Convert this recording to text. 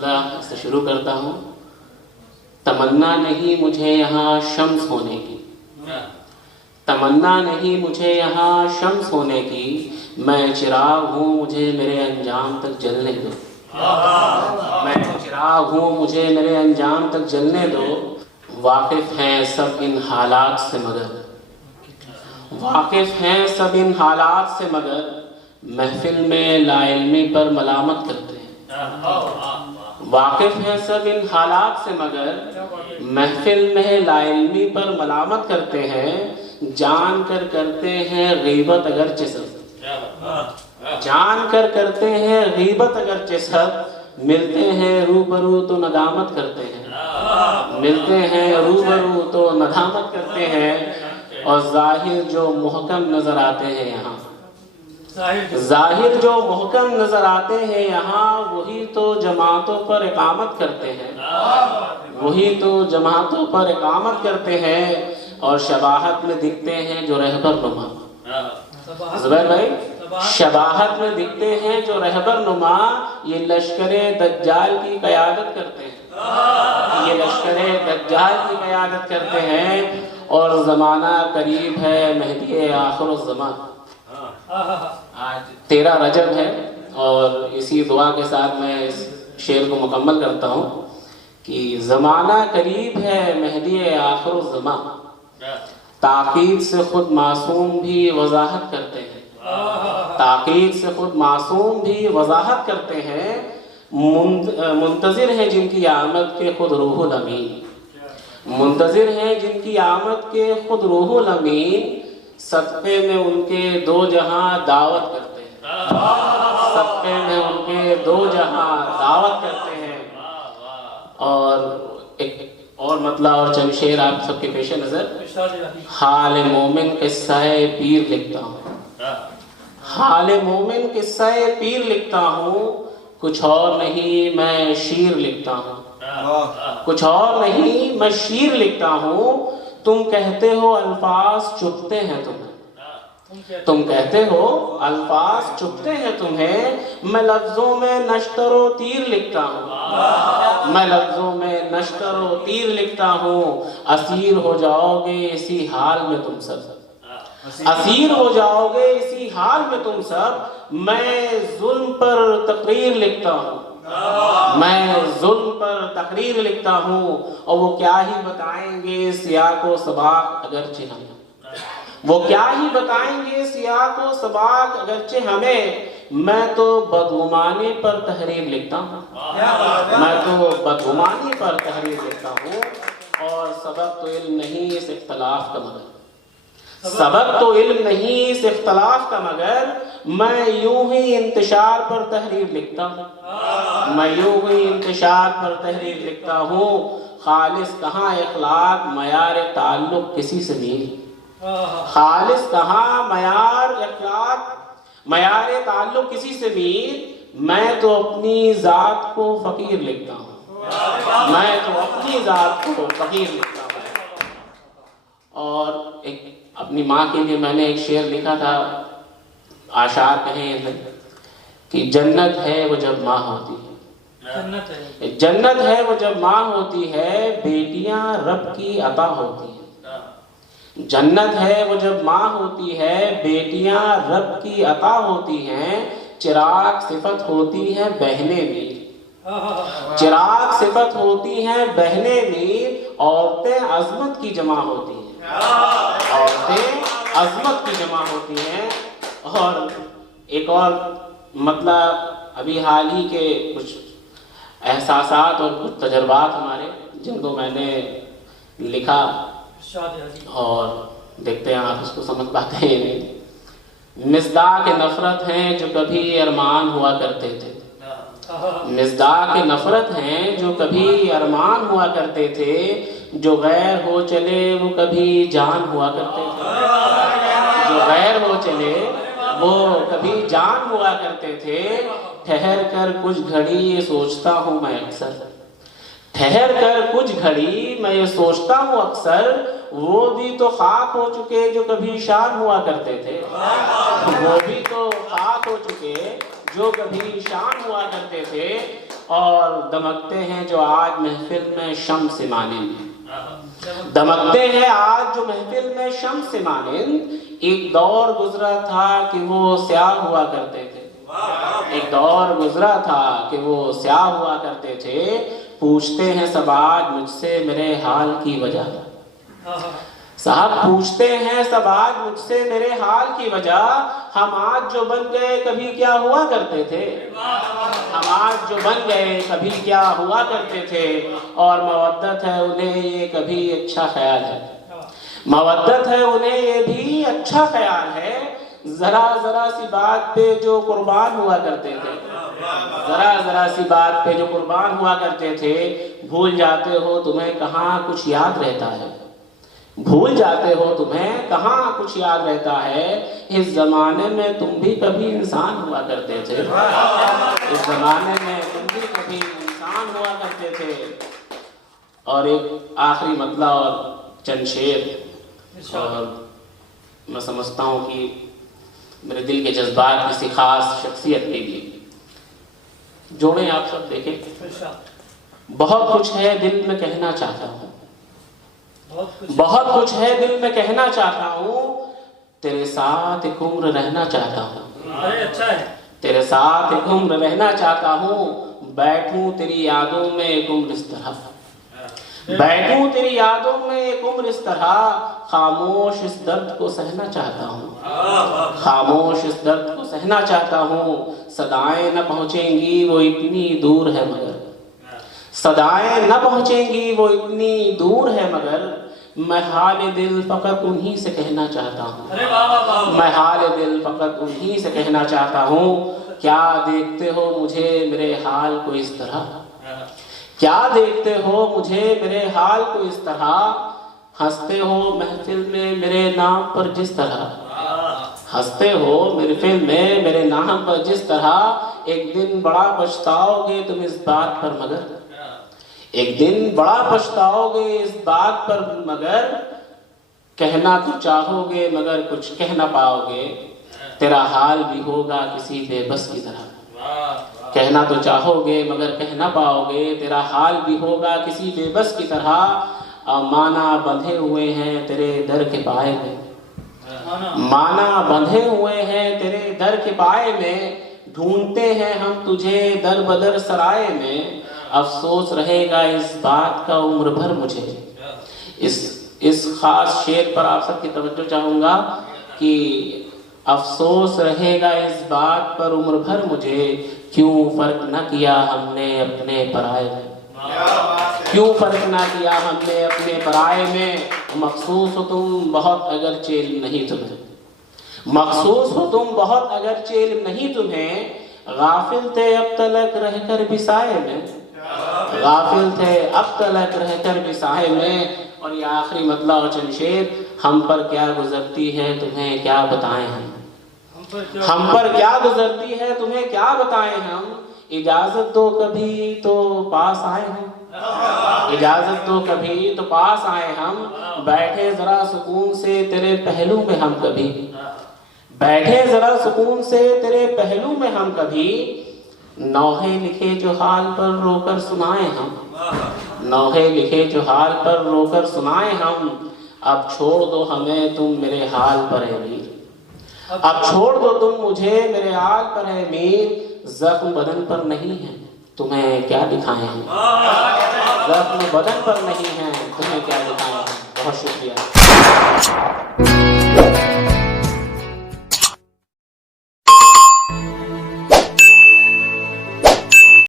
غزلہ سے شروع کرتا ہوں۔ تمنا نہیں مجھے یہاں شمس ہونے کی، تمنا نہیں مجھے یہاں شمس ہونے کی، میں چراغ ہوں مجھے میرے انجام تک جلنے دو، میں چراغ ہوں مجھے میرے انجام تک جلنے دو۔ واقف ہیں سب ان حالات سے مگر، واقف ہیں سب ان حالات سے مگر، محفل میں لا علمی پر ملامت کرتے ہیں۔ واقف ہیں سب ان حالات سے مگر، محفل میں لا علمی پر ملامت کرتے ہیں، جان کر کرتے ہیں غیبت اگرچہ سب، جان کر کرتے ہیں غیبت اگرچہ سب، ملتے ہیں روبرو تو ندامت کرتے ہیں، ملتے ہیں روبرو تو ندامت کرتے ہیں۔ اور ظاہر جو محکم نظر آتے ہیں یہاں، ظاہر جو محکم نظر آتے ہیں یہاں، وہی تو جماعتوں پر اقامت کرتے ہیں، وہی تو جماعتوں پر اقامت کرتے ہیں، اور شباہت میں دکھتے ہیں جو رہبر نما۔ زبیر بھائی، شباہت میں دکھتے ہیں جو رہبر نما، یہ لشکر دجال کی قیادت کرتے ہیں، یہ لشکر دجال کی قیادت کرتے ہیں، اور زمانہ قریب ہے مہدی آخر الزمان۔ آج 13 رجب ہے، اور اسی دعا کے ساتھ میں اس شعر کو مکمل کرتا ہوں کہ زمانہ قریب ہے مہدی آخر الزمان، تاکید سے خود معصوم بھی وضاحت کرتے ہیں، تاکید سے خود معصوم بھی وضاحت کرتے ہیں، منتظر ہیں جن کی آمد کے خود روح الامین، منتظر ہیں جن کی آمد کے خود روح الامین، صدقے میں ان کے دو جہاں دعوت کرتے ہیں، صدقے میں ان کے دو جہاں دعوت کرتے ہیں۔ اور ایک اور مطلع اور چند شعر آپ سب کے پیش نظر۔ حال مومن قصہ پیر لکھتا ہوں، حال مومن قصہ پیر لکھتا ہوں، کچھ اور نہیں میں شیر لکھتا ہوں، کچھ اور نہیں میں شیر لکھتا ہوں۔ تم کہتے ہو الفاظ چبھتے ہیں تمہیں، تم کہتے ہو الفاظ چبھتے ہیں تمہیں، میں لفظوں میں نشتر و تیر لکھتا ہوں، میں لفظوں میں نشتر و تیر لکھتا ہوں۔ اسیر ہو جاؤ گے اسی حال میں تم سب، اسیر ہو جاؤ گے اسی حال میں تم سب، میں ظلم پر تقریر لکھتا ہوں، میں ظلم پر تقریر لکھتا ہوں۔ اور وہ کیا ہی بتائیں گے سیاق و سباق اگرچہ ہمیں، وہ کیا ہی بتائیں گے سیاق و سباق اگرچہ ہمیں، میں تو بدگمانی پر تحریر لکھتا ہوں، میں تو بدگمانی پر تحریر لکھتا ہوں۔ اور سبق تو علم نہیں اس اختلاف کا مگر، سبق تو علم نہیں اس اختلاف کا مگر، میں یوں ہی انتشار پر تحریر لکھتا ہوں، میں یوں ہی انتشار پر تحریر لکھتا ہوں۔ خالص کہاں اخلاق معیار تعلق کسی سے میل، خالص کہاں معیار اخلاق معیار تعلق کسی سے میل، میں تو اپنی ذات کو فقیر لکھتا ہوں، میں تو اپنی ذات کو فقیر لکھتا ہوں۔ اور ایک اپنی ماں کے لیے میں نے ایک شعر لکھا تھا، آشعار کہیں کہ جنت ہے وہ جب ماں ہوتی ہے، جنت ہے وہ جب ماں ہوتی ہے، بیٹیاں رب کی عطا ہوتی ہیں، جنت ہے وہ جب ماں ہوتی ہے، بیٹیاں رب کی عطا ہوتی ہیں، چراغ صفت ہوتی ہے بہنیں میر، چراغ صفت ہوتی ہیں بہنیں میر، عورتیں عظمت کی جمع ہوتی ہیں، عورتیں عظمت کی جمع ہوتی ہیں۔ اور ایک اور مطلب ابھی حال ہی کے کچھ احساسات اور کچھ تجربات ہمارے جن کو میں نے لکھا، اور دیکھتے ہیں آپ اس کو سمجھ پاتے ہیں نہیں۔ مصداق نفرت ہیں جو کبھی ارمان ہوا کرتے تھے، مصداق نفرت ہیں جو کبھی ارمان ہوا کرتے تھے، جو غیر ہو چلے وہ کبھی جان ہوا کرتے تھے، جو غیر ہو چلے وہ کبھی جان ہوا کرتے تھے۔ ٹھہر کر کچھ گھڑی یہ سوچتا ہوں میں اکثر، ٹھہر کر کچھ گھڑی میں یہ سوچتا ہوں اکثر، وہ بھی تو خاک ہو چکے جو کبھی شان ہوا کرتے تھے، وہ بھی تو خاک ہو چکے جو کبھی شان ہوا کرتے تھے۔ اور دمکتے ہیں جو آج محفل میں شمس مانند، دمکتے ہیں آج جو محفل میں شمس مانند، ایک دور گزرا تھا کہ وہ سیاہ ہوا کرتے تھے، ایک دور گزرا تھا کہ وہ سیاہ ہوا کرتے تھے، پوچھتے ہیں سب آج مجھ سے میرے حال کی وجہ، صاحب پوچھتے ہیں سب آج مجھ سے میرے حال کی وجہ، ہم آج جو بن گئے کبھی کیا ہوا کرتے تھے، ہم آج جو بن گئے کبھی کیا ہوا کرتے تھے، اور مودت ہے انہیں یہ کبھی اچھا خیال ہے، مودت ہے انہیں یہ بھی اچھا خیال ہے، ذرا ذرا سی بات پہ جو قربان ہوا کرتے تھے، ذرا ذرا سی بات پہ جو قربان ہوا کرتے تھے، بھول جاتے ہو تمہیں کہاں کچھ یاد رہتا ہے، بھول جاتے ہو تمہیں کہاں کچھ یاد رہتا ہے، اس زمانے میں تم بھی کبھی انسان ہوا کرتے تھے، اس زمانے میں تم بھی کبھی انسان ہوا کرتے تھے۔ اور ایک آخری مطلع اور چند شعر، اور میں سمجھتا ہوں کہ میرے دل کے جذبات کسی خاص شخصیت کے لیے جوڑیں، آپ سب دیکھیں۔ بہت کچھ ہے دل میں کہنا چاہتا ہوں، بہت کچھ ہے دل میں کہنا چاہتا ہوں، تیرے ساتھ ایک عمر رہنا چاہتا ہوں، تیرے ساتھ ایک عمر رہنا چاہتا ہوں، بیٹھوں تیری یادوں میں ایک عمر اس طرح، بیٹھوں تیری یادوں میں ایک عمر اس طرح، خاموش اس درد کو سہنا چاہتا ہوں، خاموش اس درد کو سہنا چاہتا ہوں، صدائیں نہ پہنچیں گی وہ اتنی دور ہے مگر، صدائیں نہ پہنچیں گی وہ اتنی دور ہے مگر، میں حال دل فقط انہی سے کہنا چاہتا ہوں، میں حال دل فقط انہی سے کہنا چاہتا ہوں، کیا دیکھتے ہو مجھے میرے حال کو اس طرح، کیا دیکھتے ہو مجھے میرے حال کو اس طرح، ہنستے ہو محفل میں میرے نام پر جس طرح، ہنستے ہو محفل میں میرے نام پر جس طرح، ایک دن بڑا پچھتاؤ گے تم اس بات پر مگر، ایک دن بڑا پچھتاؤ گے اس بات پر مگر، کہنا تو چاہو گے مگر کچھ کہہ نہ پاؤ گے، تیرا حال بھی ہوگا کسی بے بس کی طرح، کہنا تو چاہو گے مگر کہہ نہ پاؤ گے، تیرا حال بھی ہوگا کسی بے بس کی طرح، مانا بندھے ہوئے ہیں تیرے در کے پائے میں، مانا بندھے ہوئے ہیں تیرے در کے پائے میں، ڈھونڈتے ہیں ہم تجھے در بدر سرائے میں، افسوس رہے گا اس بات کا عمر بھر مجھے۔ اس خاص شعر پر آپ سب کی توجہ چاہوں گا کہ افسوس رہے گا اس بات پر عمر بھر مجھے، کیوں فرق نہ کیا ہم نے اپنے پرائے میں، کیوں فرق نہ کیا ہم نے اپنے پرائے میں، مخصوص ہو تم بہت اگرچہ علم نہیں تمہیں، مخصوص ہو تم بہت اگرچہ علم نہیں تمہیں، غافل تھے اب تلک رہ کر بھی سائے میں، غافل تھے اب تلک رہ کر بھی سائے میں۔ اور یہ آخری مطلع اور چند شعر، ہم پر کیا گزرتی ہے تمہیں کیا بتائیں ہم، ہم پر کیا گزرتی ہے تمہیں کیا بتائیں ہم، اجازت دو کبھی تو پاس آئے ہم، اجازت دو کبھی تو پاس آئے ہم، بیٹھے ذرا سکون سے تیرے پہلو میں ہم کبھی، بیٹھے ذرا سکون سے تیرے پہلو میں ہم کبھی، نوحے لکھے جو حال پر رو کر سنائے ہم، نوحے لکھے جو حال پر رو کر سنائے ہم، اب چھوڑ دو ہمیں تم میرے حال پر ہے میر، اب چھوڑ دو تم مجھے میرے حال پر ہے میر، زخم بدن پر نہیں ہے تمہیں کیا دکھائیں ہم، زخم بدن پر نہیں ہے تمہیں کیا دکھائیں ہم۔ بہت شکریہ۔